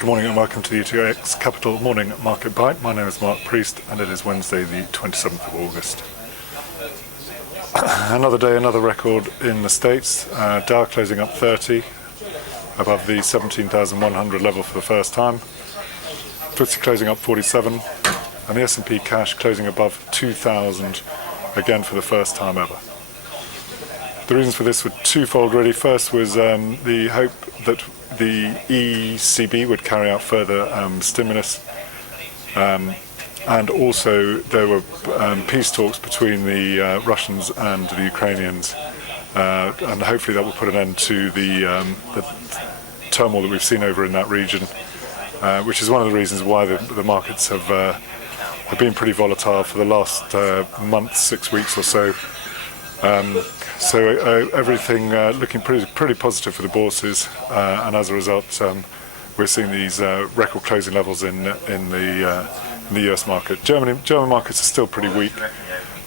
Good morning and welcome to the ETX Capital Morning Market Bite. My name is Mark Priest and it is Wednesday the 27th of August. Another day, another record in the States. Dow closing up 30, above the 17,100 level for the first time. FTSE closing up 47 and the S&P cash closing above 2,000 again for the first time ever. The reasons for this were twofold really. First was the hope that the ECB would carry out further stimulus, and also there were peace talks between the Russians and the Ukrainians, and hopefully that will put an end to the turmoil that we've seen over in that region, which is one of the reasons why the markets have been pretty volatile for the last month, 6 weeks or so. Everything looking pretty positive for the bourses, and as a result, we're seeing these record closing levels in the US market. German markets are still pretty weak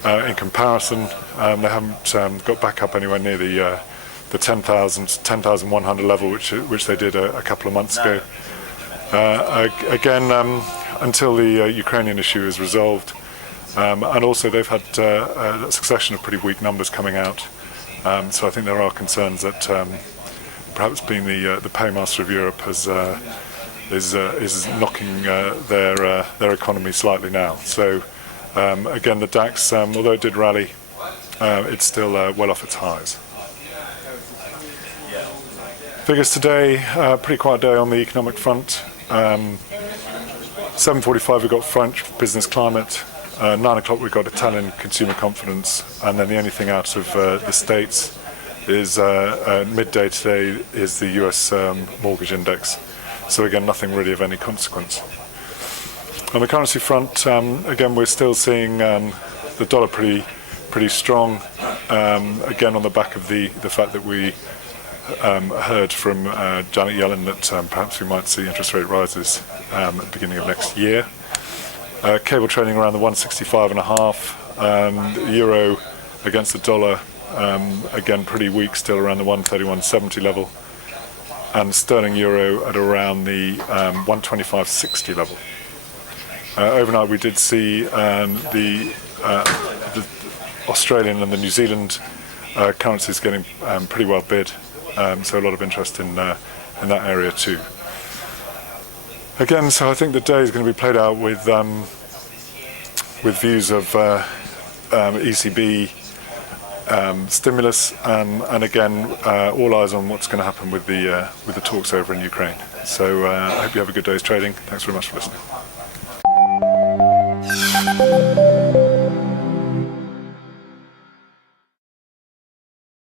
in comparison. They haven't got back up anywhere near the 10,100 level, which they did a couple of months ago. Again, until the Ukrainian issue is resolved. And also they've had a succession of pretty weak numbers coming out, so I think there are concerns that perhaps being the paymaster of Europe is knocking their economy slightly now. So again, the DAX, although it did rally, it's still well off its highs. Figures today, pretty quiet day on the economic front. 7:45 we've got French business climate. 9 o'clock we've got Italian consumer confidence, and then the only thing out of the States is midday today is the US mortgage index. So again, nothing really of any consequence. On the currency front, again we're still seeing the dollar pretty strong, again on the back of the fact that we heard from Janet Yellen that perhaps we might see interest rate rises at the beginning of next year. Cable trading around the 165.5. The euro against the dollar, again pretty weak, still around the 131.70 level, and sterling euro at around the 125.60 level. Overnight we did see the Australian and the New Zealand currencies getting pretty well bid, so a lot of interest in that area too. Again, so I think the day is going to be played out with views of ECB stimulus, and again all eyes on what's going to happen with the talks over in Ukraine. So I hope you have a good day's trading. Thanks very much for listening.